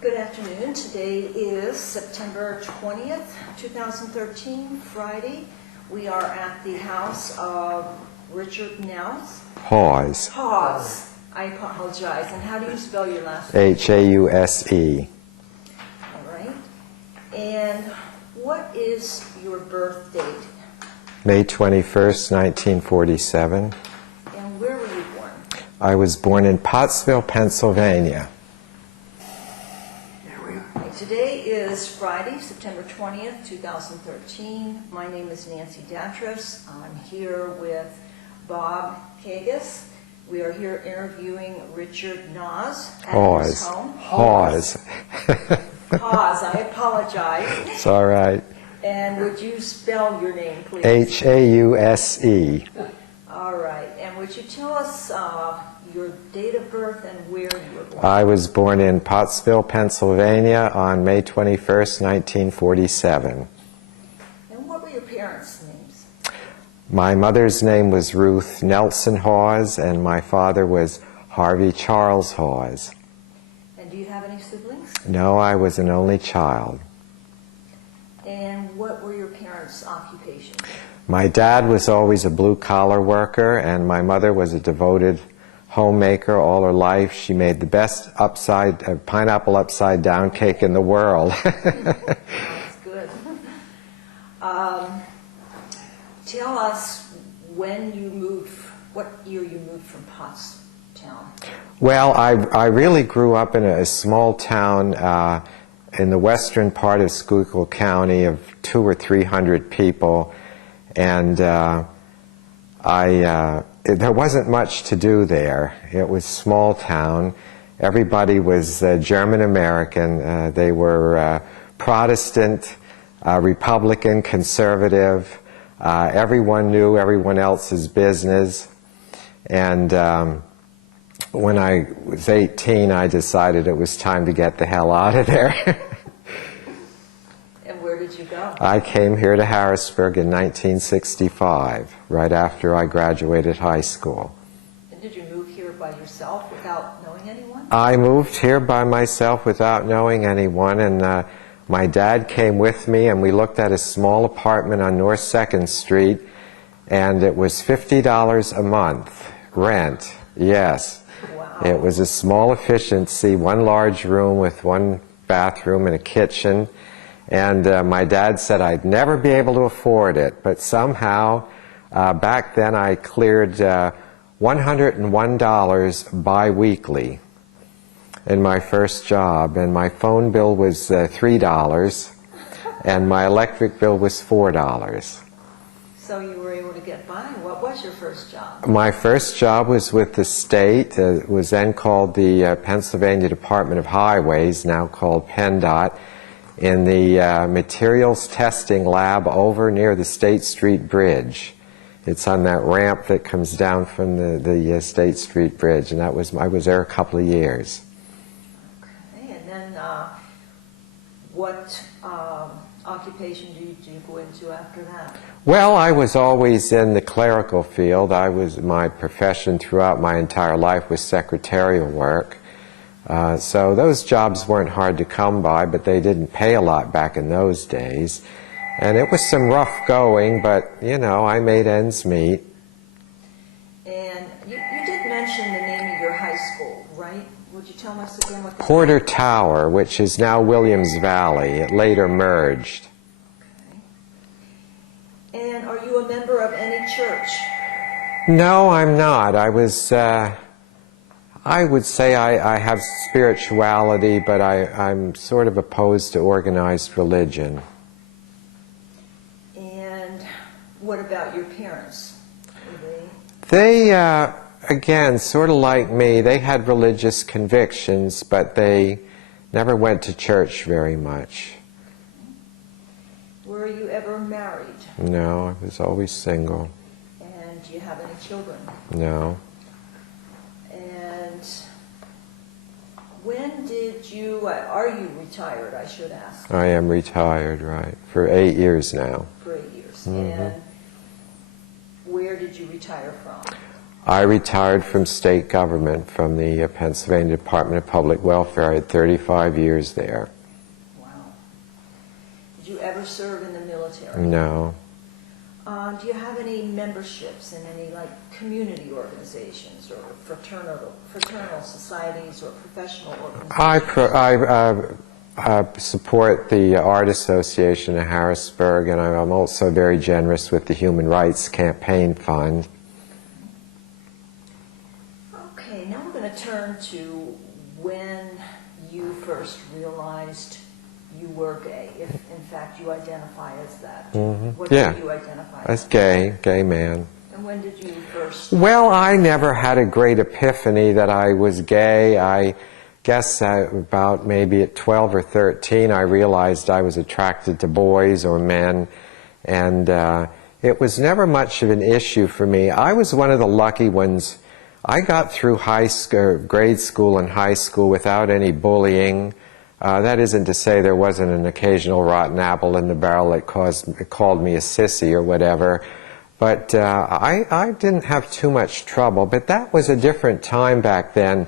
Good afternoon. Today is September 20th, 2013, Friday. We are at the house of Richard Hause. Hause. I apologize. And how do you spell your last name? Hause. All right. And what is your birth date? May 21st, 1947. And where were you born? I was born in Pottsville, Pennsylvania. Today is Friday, September 20th, 2013. My name is Nancy Datras. I'm here with Bob Kagas. We are here interviewing Richard Nas at his home. Hause. Hause, I apologize. It's all right. And would you spell your name, please? Hause. All right. And would you tell us your date of birth and where you were born? I was born in Pottsville, Pennsylvania on May 21st, 1947. And what were your parents' names? My mother's name was Ruth Nelson Hause, and my father was Harvey Charles Hause. And do you have any siblings? No, I was an only child. And what were your parents' occupations? My dad was always a blue-collar worker, and my mother was a devoted homemaker all her life. She made the best pineapple upside-down cake in the world. That's good. Tell us when you moved, what year you moved from Pottstown. Well, I really grew up in a small town in the western part of Schuylkill County of 200 or 300 people, and there wasn't much to do there. It was a small town. Everybody was German American. They were Protestant, Republican, conservative. Everyone knew everyone else's business. And when I was 18, I decided it was time to get the hell out of there. And where did you go? I came here to Harrisburg in 1965, right after I graduated high school. And did you move here by yourself without knowing anyone? I moved here by myself without knowing anyone, and my dad came with me, and we looked at a small apartment on North 2nd Street, and it was $50 a month, rent, yes. Wow. It was a small efficiency, one large room with one bathroom and a kitchen. And my dad said I'd never be able to afford it, but somehow back then I cleared $101 biweekly in my first job, and my phone bill was $3, and my electric bill was $4. So you were able to get by. What was your first job? My first job was with the state. It was then called the Pennsylvania Department of Highways, now called PennDOT, in the materials testing lab over near the State Street Bridge. It's on that ramp that comes down from the State Street Bridge, and I was there a couple of years. Okay, and then what occupation did you go into after that? Well, I was always in the clerical field. My profession throughout my entire life was secretarial work. So those jobs weren't hard to come by, but they didn't pay a lot back in those days. And it was some rough going, but, you know, I made ends meet. And you did mention the name of your high school, right? Would you tell us again what that Porter Tower, which is now Williams Valley. It later merged. Okay. And are you a member of any church? No, I'm not. I would say I have spirituality, but I'm sort of opposed to organized religion. And what about your parents? Were They, again, sort of like me, they had religious convictions, but they never went to church very much. Were you ever married? No, I was always single. And do you have any children? No. And when did you, are you retired, I should ask? I am retired, right, for 8 years now. For 8 years. Mm-hmm. And where did you retire from? I retired from state government, from the Pennsylvania Department of Public Welfare. I had 35 years there. Wow. Did you ever serve in the military? No. Do you have any memberships in any like community organizations or fraternal societies or professional organizations? I support the Art Association of Harrisburg, and I'm also very generous with the Human Rights Campaign Fund. Okay, now we're going to turn to when you first realized you were gay, if in fact you identify as that. What Yeah. do you identify As gay man. And when did you first? Well, I never had a great epiphany that I was gay. I guess about maybe at 12 or 13 I realized I was attracted to boys or men, and it was never much of an issue for me. I was one of the lucky ones. I got through grade school and high school without any bullying. That isn't to say there wasn't an occasional rotten apple in the barrel that called me a sissy or whatever, but I didn't have too much trouble. But that was a different time back then.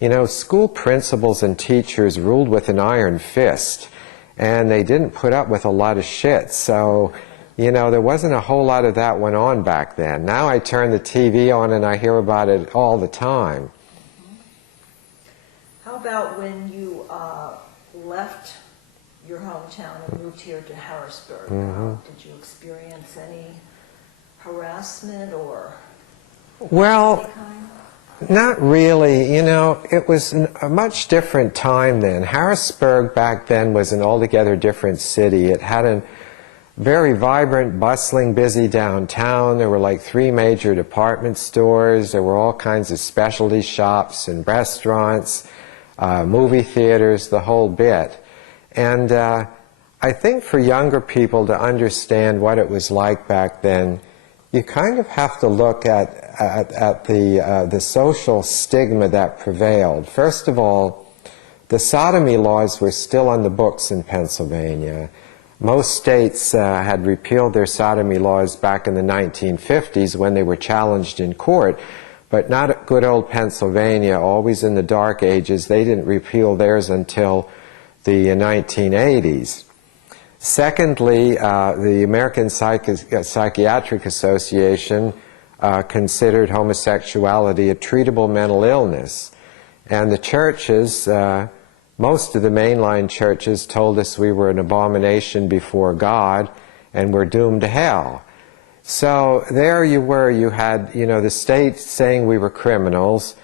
You know, school principals and teachers ruled with an iron fist, and they didn't put up with a lot of shit. So, you know, there wasn't a whole lot of that went on back then. Now I turn the TV on and I hear about it all the time. How about when you left your hometown and moved here to Harrisburg? Did you experience any harassment or Well, any kind? not really. You know, it was a much different time then. Harrisburg back then was an altogether different city. It had a very vibrant, bustling, busy downtown. There were like 3 major department stores. There were all kinds of specialty shops and restaurants, movie theaters, the whole bit. And I think for younger people to understand what it was like back then, you kind of have to look at the social stigma that prevailed. First of all, the sodomy laws were still on the books in Pennsylvania. Most states had repealed their sodomy laws back in the 1950s when they were challenged in court, but not good old Pennsylvania, always in the dark ages. They didn't repeal theirs until the 1980s. Secondly, the American Psychiatric Association considered homosexuality a treatable mental illness. And the churches, most of the mainline churches, told us we were an abomination before God and were doomed to hell. So there you were, you had, you know, the state saying we were criminals,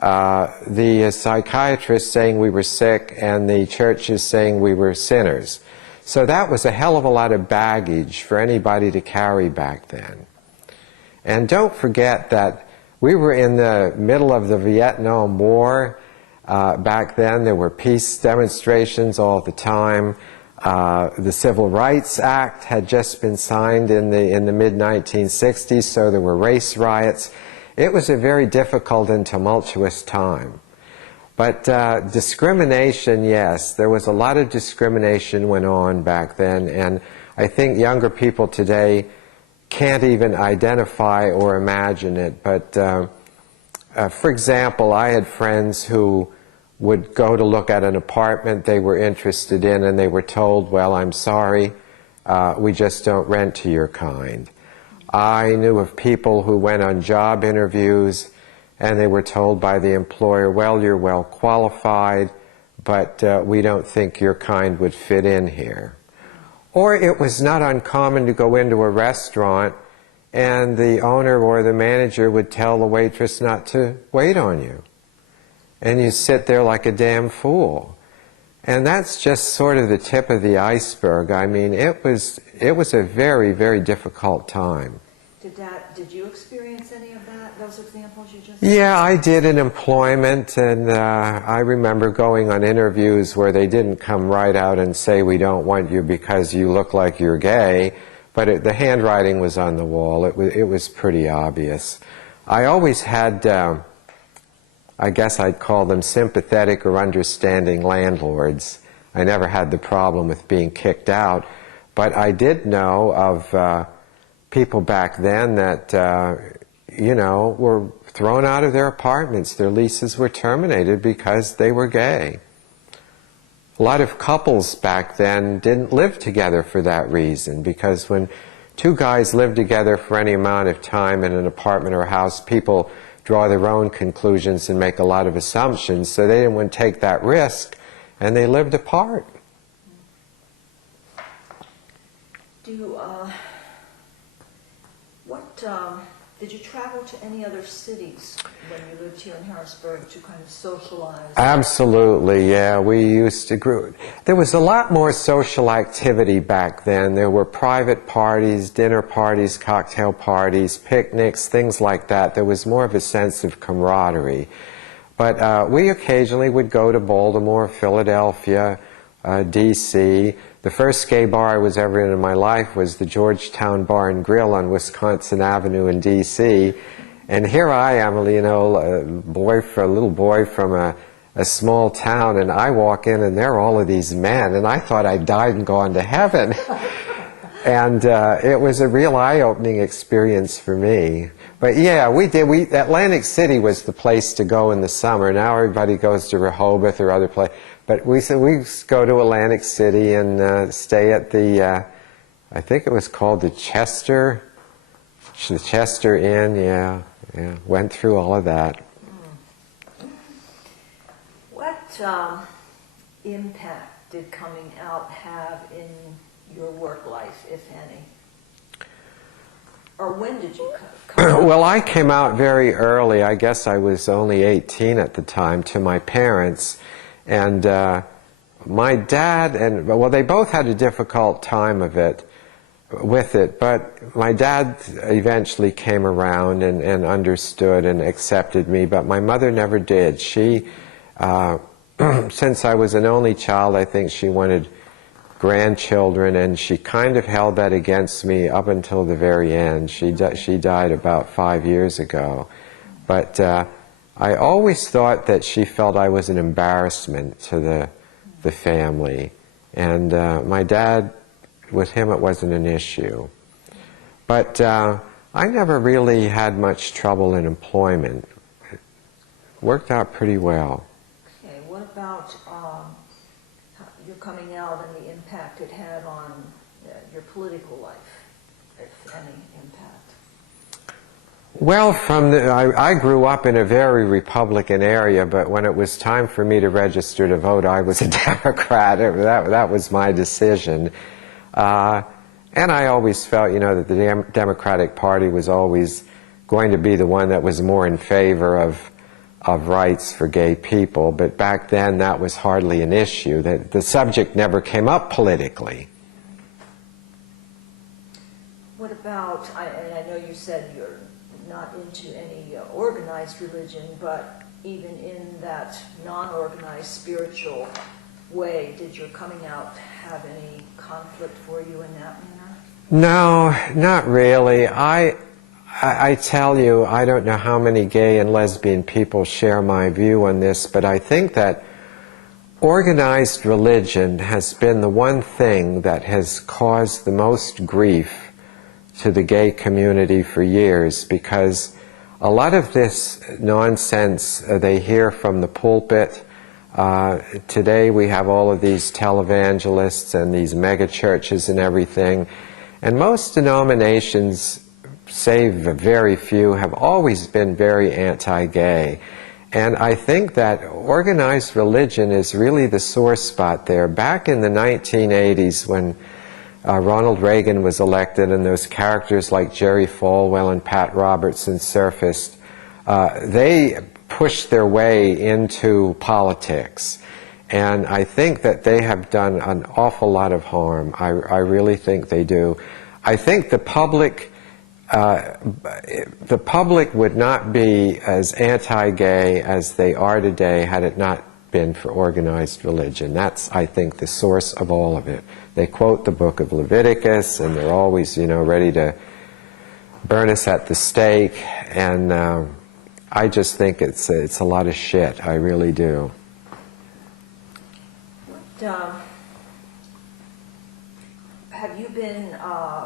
the psychiatrists saying we were sick, and the churches saying we were sinners. So that was a hell of a lot of baggage for anybody to carry back then. And don't forget that we were in the middle of the Vietnam War. Back then there were peace demonstrations all the time. The Civil Rights Act had just been signed in the mid-1960s, so there were race riots. It was a very difficult and tumultuous time. But discrimination, yes, there was a lot of discrimination went on back then, and I think younger people today can't even identify or imagine it. But for example, I had friends who would go to look at an apartment they were interested in, and they were told, well, I'm sorry, we just don't rent to your kind. I knew of people who went on job interviews and they were told by the employer, well, you're well qualified, but we don't think your kind would fit in here. Or it was not uncommon to go into a restaurant and the owner or the manager would tell the waitress not to wait on you. And you sit there like a damn fool. And that's just sort of the tip of the iceberg. I mean, it was a very, very difficult time. Did you experience any of that, those examples you just Yeah, I did in employment, and I remember going on interviews where they didn't come right out and say, we don't want you because you look like you're gay, but the handwriting was on the wall. It was pretty obvious. I always had, I guess I'd call them sympathetic or understanding landlords. I never had the problem with being kicked out, but I did know of people back then that you know, were thrown out of their apartments. Their leases were terminated because they were gay. A lot of couples back then didn't live together for that reason, because when two guys live together for any amount of time in an apartment or a house, people draw their own conclusions and make a lot of assumptions, so they didn't want to take that risk, and they lived apart. Did you travel to any other cities when you lived here in Harrisburg to kind of socialize? Absolutely, yeah. We used to grow. There was a lot more social activity back then. There were private parties, dinner parties, cocktail parties, picnics, things like that. There was more of a sense of camaraderie. But we occasionally would go to Baltimore, Philadelphia, D.C. The first gay bar I was ever in my life was the Georgetown Bar and Grill on Wisconsin Avenue in D.C. And here I am, you know, a little boy from a small town, and I walk in and there are all of these men, and I thought I'd died and gone to heaven. And it was a real eye-opening experience for me. But yeah, Atlantic City was the place to go in the summer. Now everybody goes to Rehoboth or other places. But we go to Atlantic City and stay at the, I think it was called the Chester Inn, yeah. Went through all of that. What impact did coming out have in your work life, if any? Or when did you come out? Well, I came out very early. I guess I was only 18 at the time, to my parents. And my dad they both had a difficult time with it, but my dad eventually came around and understood and accepted me, but my mother never did. She, since I was an only child, I think she wanted grandchildren, and she kind of held that against me up until the very end. She died about 5 years ago. But I always thought that she felt I was an embarrassment to the family. And my dad, with him it wasn't an issue. But I never really had much trouble in employment. It worked out pretty well. Okay, what about your coming out and the impact it had on your political life, if any impact? Well, I grew up in a very Republican area, but when it was time for me to register to vote, I was a Democrat. That was my decision. And I always felt, that the Democratic Party was always going to be the one that was more in favor of rights for gay people. But back then, that was hardly an issue. The subject never came up politically. What about, and I know you said you're not into any organized religion, but even in that non-organized spiritual way, did your coming out have any conflict for you in that manner? No, not really. I tell you, I don't know how many gay and lesbian people share my view on this, but I think that organized religion has been the one thing that has caused the most grief to the gay community for years, because a lot of this nonsense they hear from the pulpit. Today we have all of these televangelists and these mega churches and everything, and most denominations, save very few, have always been very anti-gay. And I think that organized religion is really the sore spot there. Back in the 1980s, when Ronald Reagan was elected and those characters like Jerry Falwell and Pat Robertson surfaced, they pushed their way into politics. And I think that they have done an awful lot of harm. I really think they do. I think the public would not be as anti-gay as they are today had it not been for organized religion. That's, I think, the source of all of it. They quote the book of Leviticus, and they're always, ready to burn us at the stake. And I just think it's a lot of shit. I really do. Have you been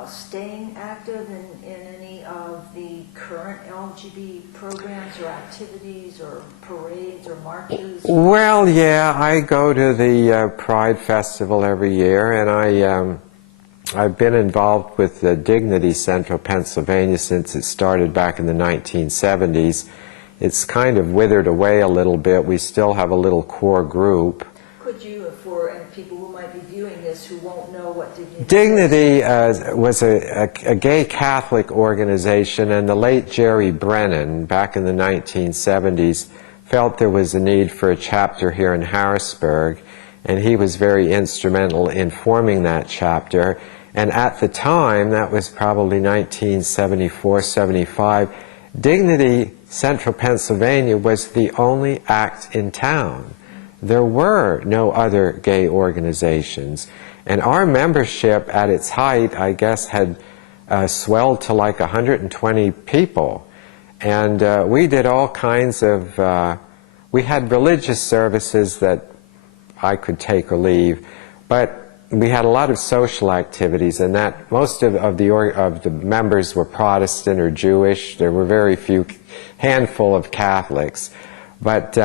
staying active in any any of the current LGBT programs or activities or parades or marches? Well, yeah, I go to the Pride Festival every year, and I've been involved with the Dignity Central Pennsylvania since it started back in the 1970s. It's kind of withered away a little bit. We still have a little core group. Could you, for and people who might be viewing this who won't know what Dignity is? Dignity was a gay Catholic organization, and the late Jerry Brennan, back in the 1970s, felt there was a need for a chapter here in Harrisburg, and he was very instrumental in forming that chapter. And at the time, that was probably 1974, 75, Dignity Central Pennsylvania was the only act in town. There were no other gay organizations. And our membership at its height, I guess, had swelled to like 120 people. And we did all kinds of, we had religious services that I could take or leave, but we had a lot of social activities, and that most of the members were Protestant or Jewish. There were very few, handful of Catholics. But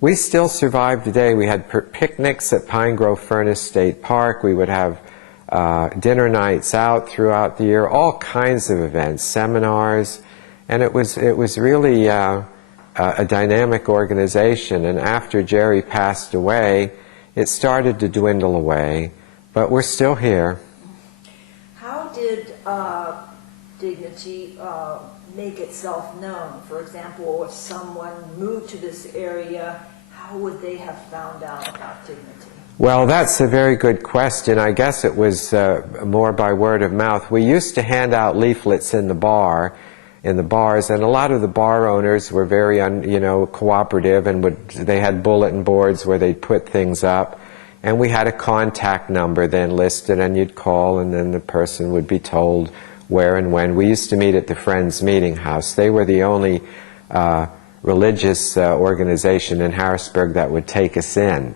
we still survive today. We had picnics at Pine Grove Furnace State Park. We would have dinner nights out throughout the year, all kinds of events, seminars, and it was really a dynamic organization. And after Jerry passed away, it started to dwindle away, but we're still here. How did Dignity make itself known? For example, if someone moved to this area, how would they have found out about Dignity? Well, that's a very good question. I guess it was more by word of mouth. We used to hand out leaflets in the bars, and a lot of the bar owners were very, cooperative, and they had bulletin boards where they'd put things up, and we had a contact number then listed, and you'd call, and then the person would be told where and when. We used to meet at the Friends Meeting House. They were the only religious organization in Harrisburg that would take us in.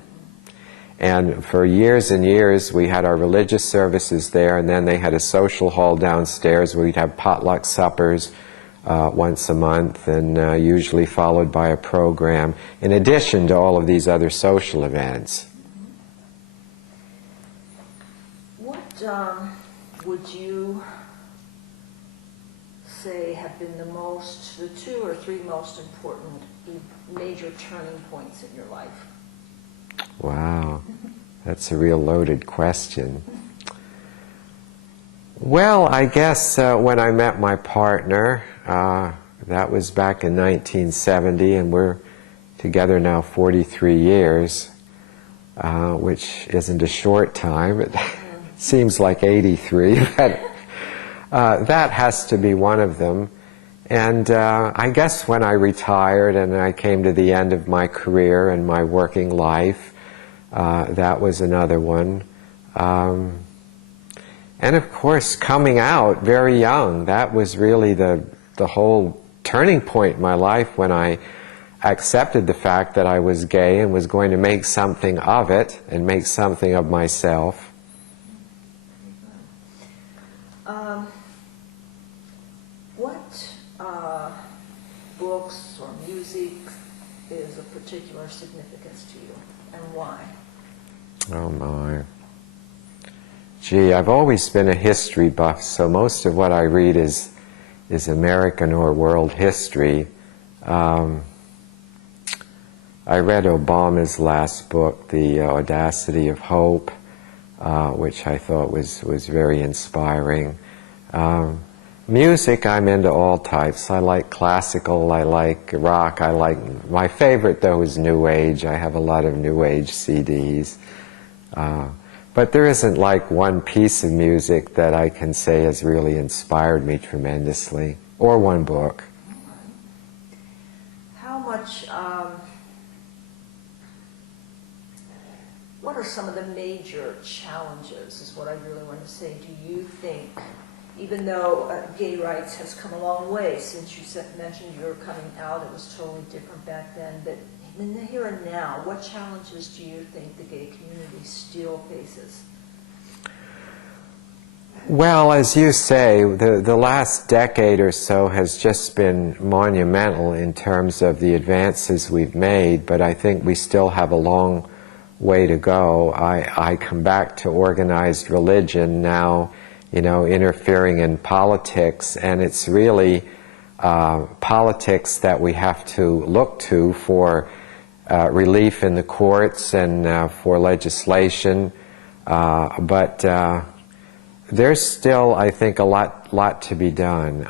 And for years and years, we had our religious services there, and then they had a social hall downstairs where we'd have potluck suppers once a month, and usually followed by a program, in addition to all of these other social events. What would you say have been the 2 or 3 most important major turning points in your life? Wow, that's a real loaded question. Well, I guess when I met my partner, that was back in 1970, and we're together now 43 years, which isn't a short time. It seems like 83, but that has to be one of them. And I guess when I retired and I came to the end of my career and my working life, that was another one. And of course, coming out very young, that was really the whole turning point in my life, when I accepted the fact that I was gay and was going to make something of it and make something of myself. What books or music is of particular significance to you, and why? Oh my. Gee, I've always been a history buff, so most of what I read is American or world history. I read Obama's last book, The Audacity of Hope, which I thought was very inspiring. Music, I'm into all types. I like classical, I like rock, my favorite though is New Age. I have a lot of New Age CDs. But there isn't like one piece of music that I can say has really inspired me tremendously, or one book. How much, what are some of the major challenges, is what I really want to say. Do you think, even though gay rights has come a long way since you mentioned you were coming out, it was totally different back then, but in the here and now, what challenges do you think the gay community still faces? Well, as you say, the last decade or so has just been monumental in terms of the advances we've made, but I think we still have a long way to go. I come back to organized religion now, you know, interfering in politics, and it's really politics that we have to look to for relief in the courts and for legislation, but there's still, I think, a lot to be done.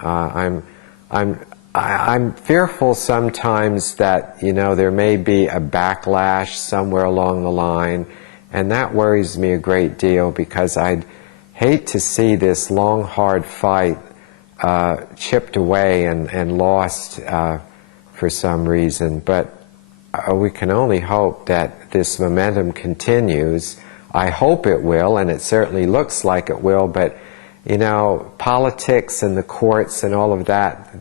I'm fearful sometimes that, you know, there may be a backlash somewhere along the line, and that worries me a great deal because I'd hate to see this long, hard fight chipped away and lost for some reason. But we can only hope that this momentum continues. I hope it will, and it certainly looks like it will, but, you know, politics and the courts and all of that,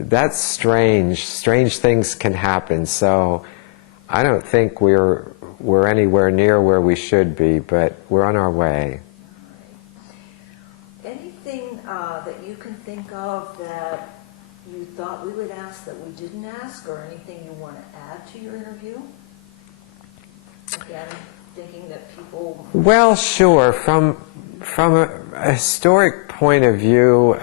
that's strange. Strange things can happen, so I don't think we're anywhere near where we should be, but we're on our way. Anything that you can think of that you thought we would ask that we didn't ask, or anything you want to add to your interview? Again, thinking that people... Well, sure. From a historic point of view,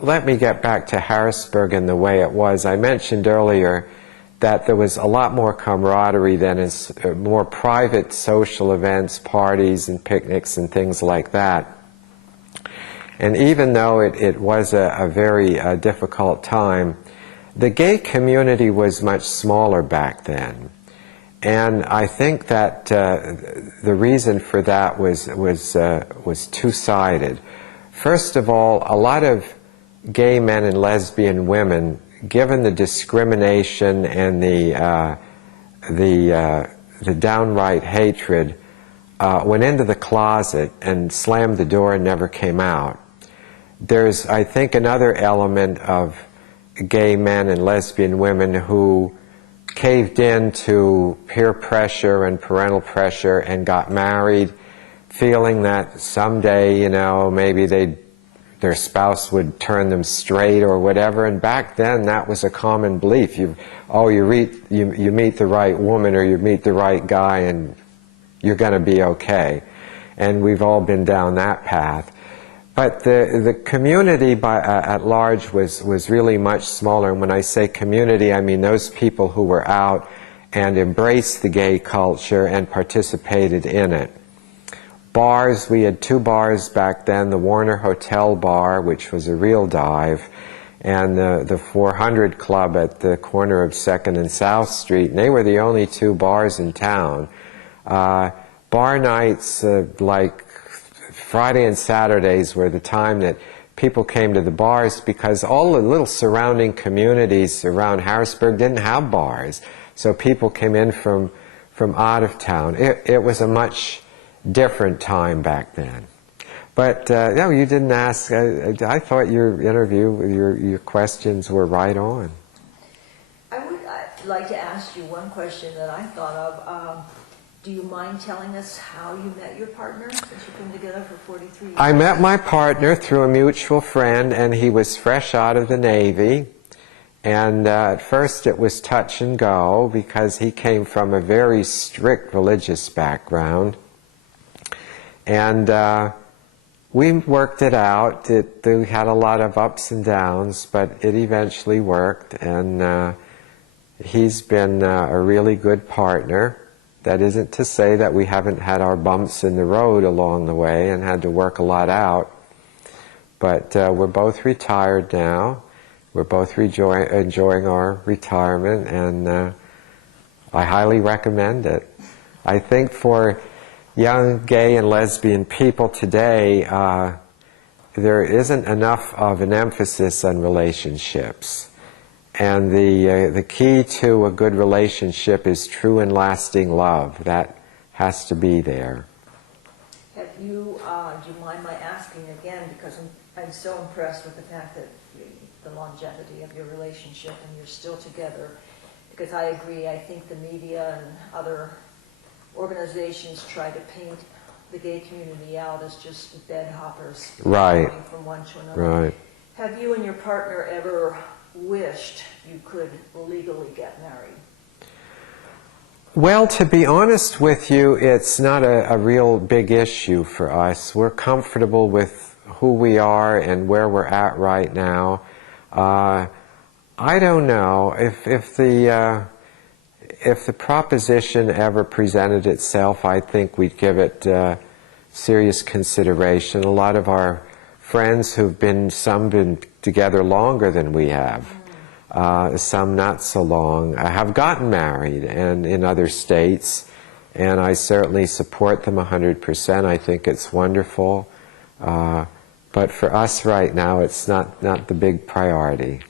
let me get back to Harrisburg and the way it was. I mentioned earlier that there was a lot more camaraderie than is more private social events, parties and picnics and things like that. And even though it was a very difficult time, the gay community was much smaller back then. And I think that the reason for that was two-sided. First of all, a lot of gay men and lesbian women, given the discrimination and the downright hatred, went into the closet and slammed the door and never came out. There's, I think, another element of gay men and lesbian women who caved in to peer pressure and parental pressure and got married, feeling that someday, you know, maybe their spouse would turn them straight or whatever. And back then, that was a common belief. You meet the right woman or you meet the right guy, and you're going to be okay. And we've all been down that path. But the community at large was really much smaller. And when I say community, I mean those people who were out and embraced the gay culture and participated in it. Bars, we had two bars back then, the Warner Hotel Bar, which was a real dive, and the 400 Club at the corner of 2nd and South Street. And they were the only two bars in town. Bar nights like Friday and Saturdays were the time that people came to the bars because all the little surrounding communities around Harrisburg didn't have bars. So people came in from out of town. It was a much different time back then. But no, you didn't ask. I thought your interview, your questions were right on. I'd like to ask you one question that I thought of. Do you mind telling us how you met your partner since you've been together for 43 years? I met my partner through a mutual friend, and he was fresh out of the Navy. And at first it was touch and go because he came from a very strict religious background. And we worked it out. We had a lot of ups and downs, but it eventually worked. And he's been a really good partner. That isn't to say that we haven't had our bumps in the road along the way and had to work a lot out. But we're both retired now. We're both enjoying our retirement, and I highly recommend it. I think for young gay and lesbian people today, there isn't enough of an emphasis on relationships. And the key to a good relationship is true and lasting love. That has to be there. Have you, do you mind my asking again, because I'm so impressed with the fact that the longevity of your relationship and you're still together, because I agree, I think the media and other organizations try to paint the gay community out as just bed hoppers. Right. Going from one to another. Right. Have you and your partner ever wished you could legally get married? Well, to be honest with you, it's not a real big issue for us. We're comfortable with who we are and where we're at right now. I don't know if the proposition ever presented itself. I think we'd give it serious consideration. A lot of our friends some been together longer than we have. Some not so long, have gotten married and in other states, and I certainly support them 100%. I think it's wonderful. But for us right now, it's not the big priority.